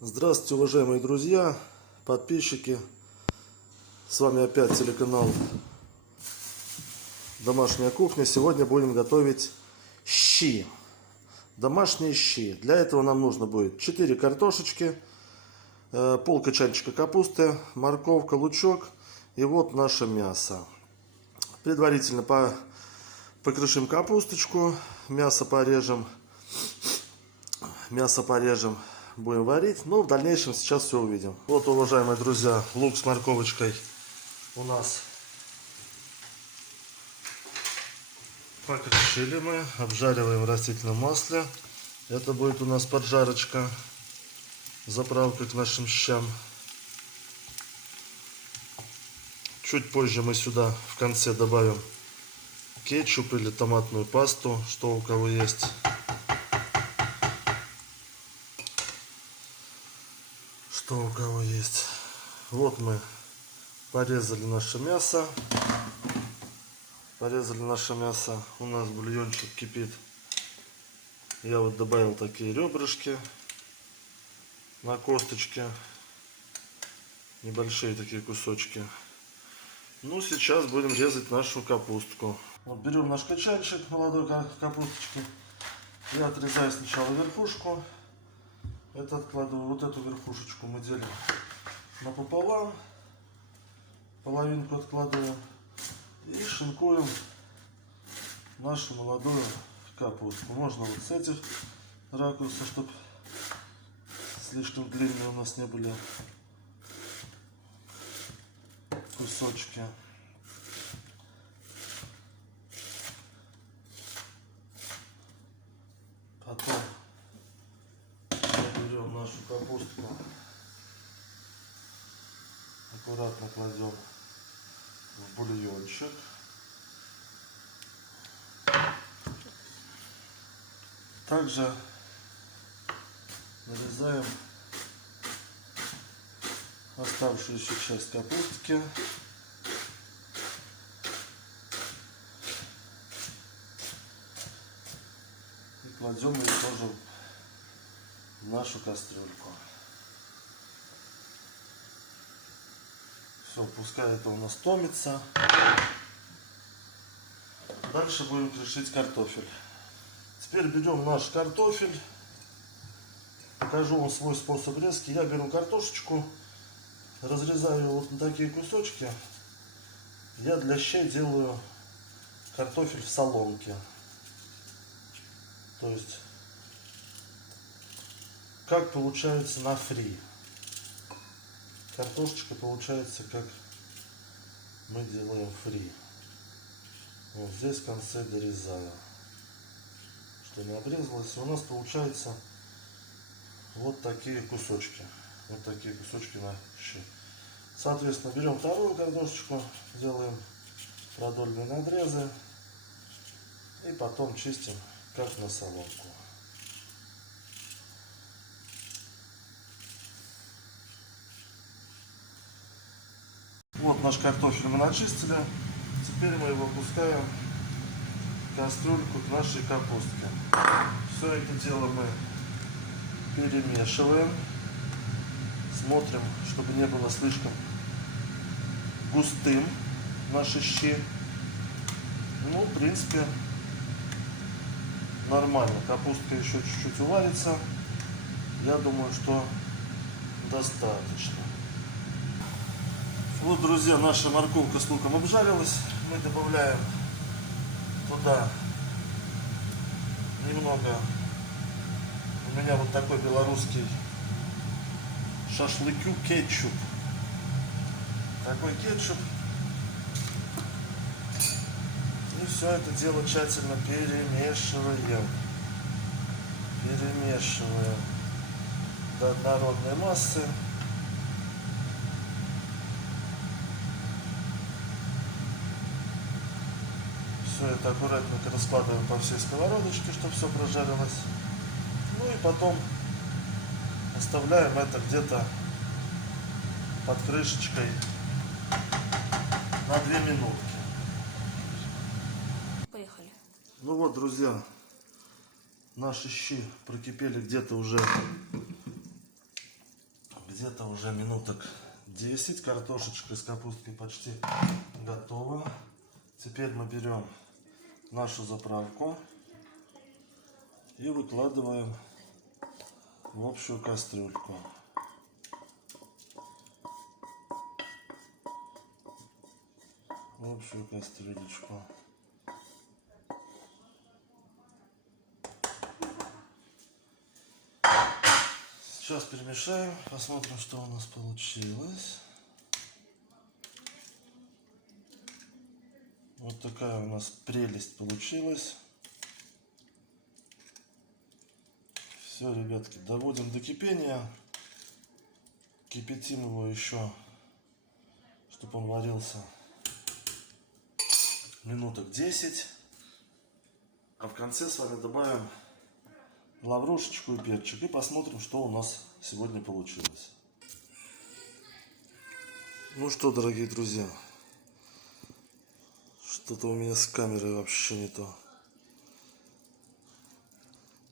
Здравствуйте, уважаемые друзья, подписчики. С вами опять телеканал Домашняя кухня. Сегодня будем готовить щи. Домашние щи. Для этого нам нужно будет 4 картошечки, пол качанчика капусты, морковка, лучок и вот наше мясо. Предварительно покрошим капусточку, мясо порежем. Будем варить, но в дальнейшем сейчас все увидим. Вот, уважаемые друзья, лук с морковочкой у нас покрошили мы, обжариваем в растительном масле. Это будет у нас поджарочка, заправка к нашим щам. Чуть позже мы сюда в конце добавим кетчуп или томатную пасту, что у кого есть. Вот мы порезали наше мясо. У нас бульончик кипит. Я вот добавил такие ребрышки на косточке. Небольшие такие кусочки. Ну, сейчас будем резать нашу капустку. Вот берем наш качанчик молодой капусточки. Я отрезаю сначала верхушку. Это откладываю, вот эту верхушечку мы делим напополам, половинку откладываем и шинкуем нашу молодую капусту. Можно вот с этих ракурсов, чтобы слишком длинные у нас не были кусочки. Потом берем нашу капустку, аккуратно кладем в бульончик. Также нарезаем оставшуюся часть капустки. И кладем ее тоже в нашу кастрюльку. Все, пускай это у нас томится. Дальше будем крошить картофель. Теперь берем наш картофель. Покажу вам свой способ резки. Я беру картошечку, разрезаю ее вот на такие кусочки. Я для щей делаю картофель в соломке. То есть, как получается на фри. Картошечка получается, как мы делаем фри. Вот здесь в конце дорезаю, что не обрезалось. И у нас получается вот такие кусочки. Вот такие кусочки на щи. Соответственно, берем вторую картошечку, делаем продольные надрезы. И потом чистим, как на соломку. Вот наш картофель мы начистили. Теперь мы его опускаем в кастрюльку к нашей капустке. Все это дело мы перемешиваем. Смотрим, чтобы не было слишком густым наши щи. Ну, в принципе, нормально. Капустка еще чуть-чуть уварится. Я думаю, что достаточно. Вот, друзья, наша морковка с луком обжарилась. Мы добавляем туда немного. У меня вот такой белорусский шашлыкю кетчуп. Такой кетчуп. И все это дело тщательно перемешиваем. Перемешиваем до однородной массы. Все это аккуратненько раскладываем по всей сковородочке, чтобы все прожарилось. Ну и потом оставляем это где-то под крышечкой на 2 минутки. Поехали. Ну вот, друзья, наши щи прокипели где-то уже где-то уже минуток 10. Картошечка с капусткой почти готова. Теперь мы берем нашу заправку и выкладываем в общую кастрюльку. В общую кастрюлечку. Сейчас перемешаем, посмотрим, что у нас получилось. Вот такая у нас прелесть получилась. Все, ребятки, доводим до кипения. Кипятим его еще, чтобы он варился минуток 10. А в конце с вами добавим лаврушечку и перчик. И посмотрим, что у нас сегодня получилось. Ну что, дорогие друзья, что-то у меня с камерой вообще не то.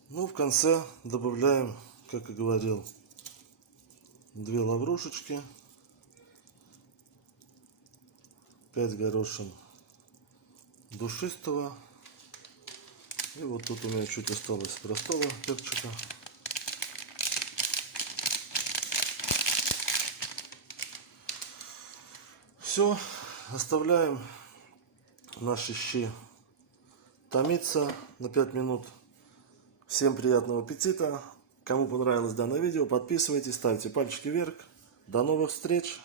Ну, в конце добавляем, как и говорил, 2 лаврушечки, 5 горошин душистого. И вот тут у меня чуть осталось простого перчика. Все, оставляем наши щи томиться на 5 минут. Всем приятного аппетита. Кому понравилось данное видео, подписывайтесь, ставьте пальчики вверх. До новых встреч!